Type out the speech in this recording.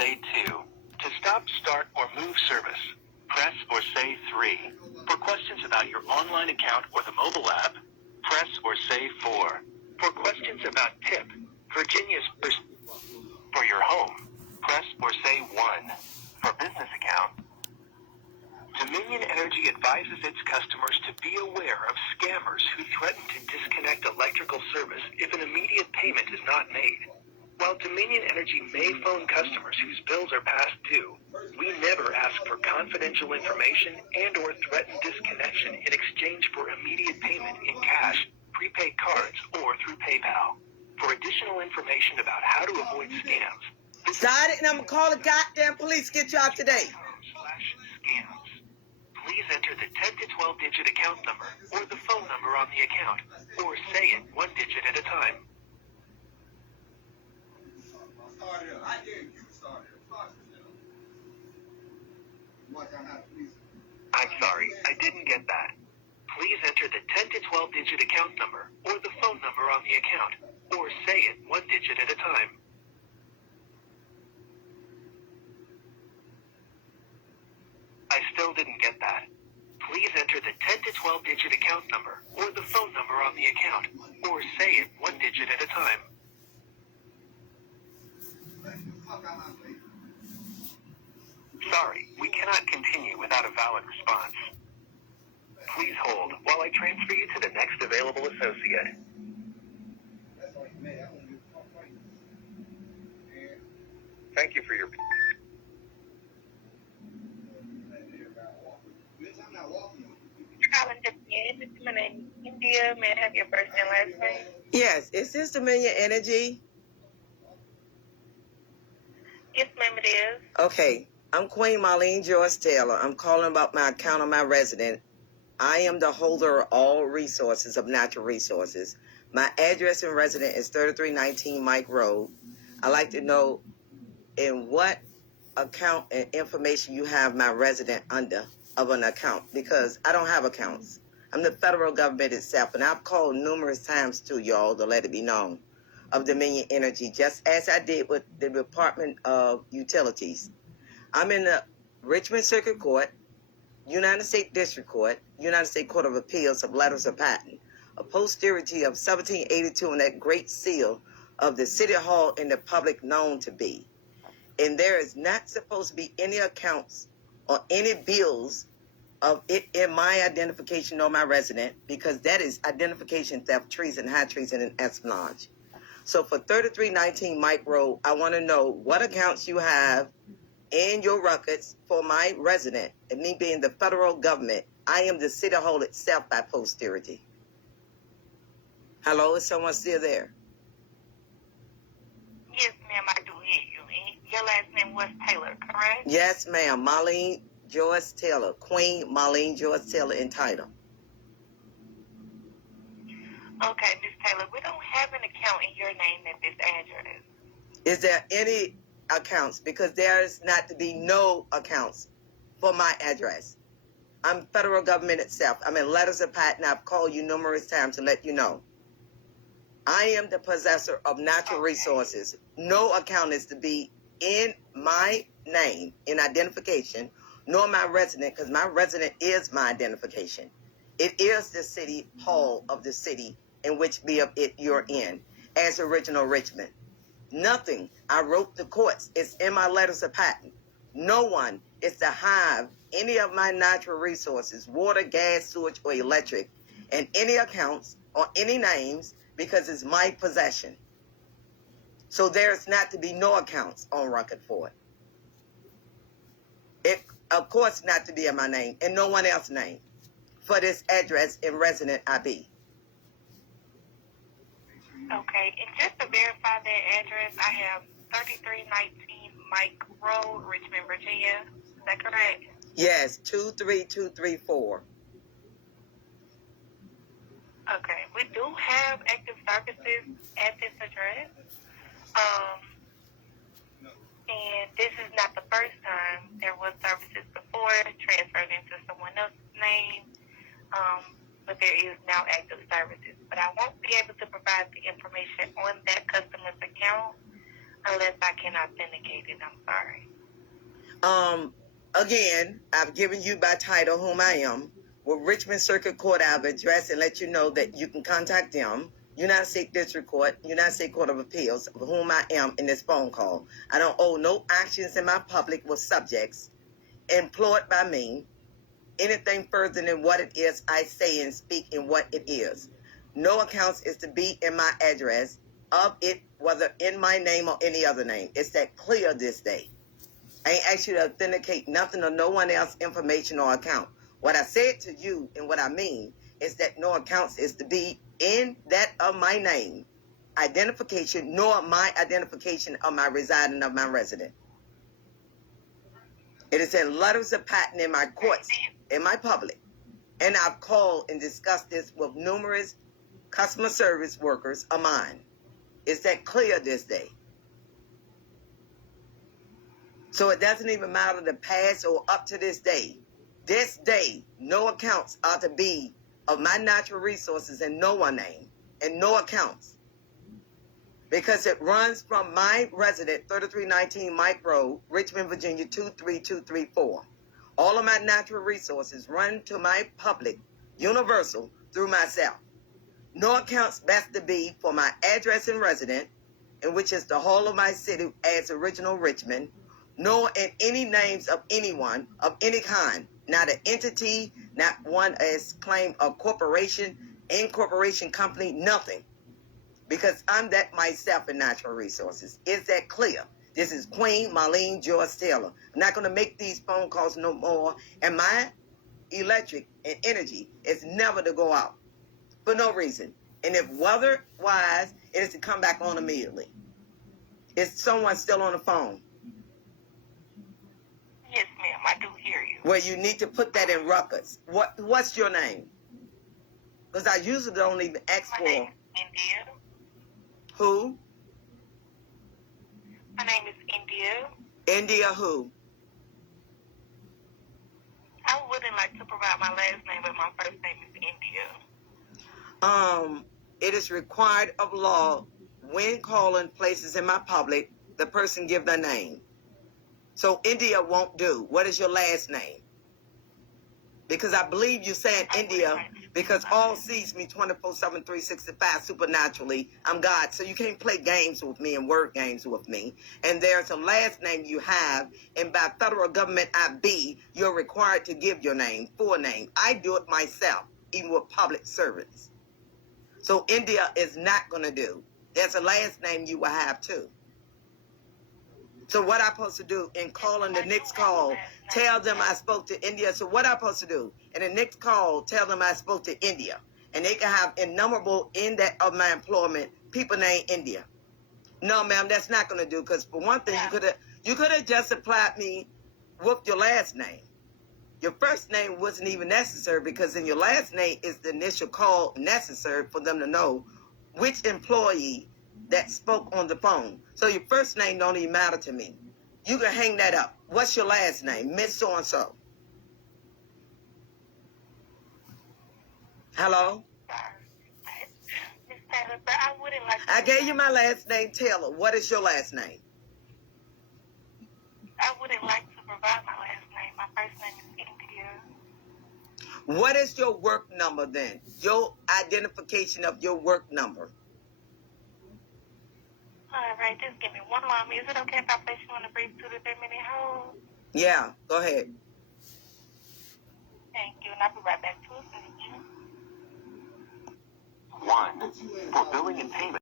say 2. To stop, start, or move service, press or say 3. For questions about your online account or the mobile app, press or say 4. For questions about TIP, Virginia's first for your home, press or say 1. For business account, Dominion Energy advises its customers to be aware of scammers who threaten to disconnect electrical service if an immediate payment is not made. While Dominion Energy may phone customers whose bills are past due, we never ask for confidential information and or threaten disconnection in exchange for immediate payment in cash, prepaid cards, or through PayPal. For additional information about how to avoid scams, got it, and I'm going to call the goddamn police to get you out today. /scams. Please enter the 10 to 12 digit account number or the phone number on the account, or say it 1 digit at a time. I'm sorry, I didn't get that. Please enter the 10 to 12 digit account number or the phone number on the account, or say it 1 digit at a time. I still didn't get that. Please enter the 10 to 12 digit account number or the phone number on the account, or say it 1 digit at a time. Sorry, we cannot continue without a valid response. Please hold while I transfer you to the next available associate. Thank you for your... Calling Dominion India. May I have your first and last name? Yes, is this Dominion Energy? Yes, ma'am, it is. Okay, I'm Queen Marlene Joyce Taylor. I'm calling about my account on my resident. I am the holder of all resources of natural resources. My address and resident is 3319 Mike Road. I'd like to know in what account and information you have my resident under of an account, because I don't have accounts. I'm the federal government itself, and I've called numerous times to y'all to let it be known of Dominion Energy, just as I did with the Department of Utilities. I'm in the Richmond Circuit Court, United States District Court, United States Court of Appeals of Letters of Patent, a posterity of 1782 and that great seal of the City Hall in the public known to be. And there is not supposed to be any accounts or any bills of it in my identification or my resident, because that is identification theft, treason, high treason, and espionage. So for 3319 Mike Road, I want to know what accounts you have in your records for my resident, and me being the federal government. I am the City Hall itself by posterity. Hello, is someone still there? Yes, ma'am, I do hear you. And your last name was Taylor, correct? Yes, ma'am. Marlene Joyce Taylor. Queen Marlene Joyce Taylor in title. Okay, Miss Taylor, we don't have an account in your name at this address. Is there any accounts? Because there is not to be no accounts for my address. I'm federal government itself. I'm in letters of patent. I've called you numerous times to let you know. I am the possessor of natural resources. No account is to be in my name in identification, nor my resident, because my resident is my identification. It is the City Hall of the city in which be of it you're in, as original Richmond. Nothing. I wrote the courts. It's in my letters of patent. No one is to have any of my natural resources, water, gas, sewage, or electric, in any accounts or any names, because it's my possession. So there's not to be no accounts on record for it. It, of course, not to be in my name and no one else's name for this address in resident I be. Okay, and just to verify that address, I have 3319 Mike Road, Richmond, Virginia. Is that correct? Yes, 23234. Okay, we do have active services at this address. And this is not the first time. There was services before transferred into someone else's name. But there is now active services. But I won't be able to provide the information on that customer's account unless I can authenticate it. I'm sorry. Again, I've given you by title whom I am. With Richmond Circuit Court, I've addressed and let you know that you can contact them. United States District Court, United States Court of Appeals, of whom I am in this phone call. I don't owe no actions in my public with subjects employed by me. Anything further than what it is I say and speak in what it is. No accounts is to be in my address of it, whether in my name or any other name. It's that clear this day. I ain't asked you to authenticate nothing or no one else information or account. What I said to you and what I mean is that no accounts is to be in that of my name, identification, nor my identification of my residing of my resident. It is in letters of patent in my courts, in my public. And I've called and discussed this with numerous customer service workers of mine. Is that clear this day? So it doesn't even matter the past or up to this day. This day, no accounts are to be of my natural resources in no one name and no accounts. Because it runs from my resident, 3319 Mike Road, Richmond, Virginia, 23234. All of my natural resources run to my public, universal, through myself. No accounts best to be for my address and resident, in which is the whole of my city as original Richmond, nor in any names of anyone of any kind, not an entity, not one as claimed a corporation, incorporation company, nothing. Because I'm that myself in natural resources. Is that clear? This is Queen Marlene Joyce Taylor. I'm not going to make these phone calls no more. And my electric and energy is never to go out for no reason. And if weather-wise, it is to come back on immediately. Is someone still on the phone? Yes, ma'am. I do hear you. Well, you need to put that in records. What's your name? Because I usually don't even ask My for... name is India. Who? My name is India. India who? I wouldn't like to provide my last name, but my first name is India. It is required of law when calling places in my public, the person give their name. So India won't do. What is your last name? Because I believe you saying India because all sees me 24/7, 365 supernaturally. I'm God. So you can't play games with me and word games with me. And there's a last name you have. And by federal government IB, you're required to give your name, full name. I do it myself, even with public servants. So India is not going to do. There's a last name you will have too. So what I'm supposed to do in calling the next call, tell them I spoke to India. So what I'm supposed to do in the next call, tell them I spoke to India. And they can have innumerable in that of my employment, people named India. No, ma'am, that's not going to do. Because for one thing, you could have just applied me with your last name. Your first name wasn't even necessary because in your last name is the initial call necessary for them to know which employee that spoke on the phone. So your first name don't even matter to me. You can hang that up. What's your last name? Miss So-and-so. Hello? Miss Taylor, but I wouldn't like to... I gave you my last name, Taylor. What is your last name? I wouldn't like to provide my last name. My first name is India. What is your work number then? Your identification of your work number. All right, just give me one moment. Is it okay if I place you on a brief 2 to 3 minute hold? Yeah, go ahead. Thank you, and I'll be right back to assist you. 1. For billing and payment.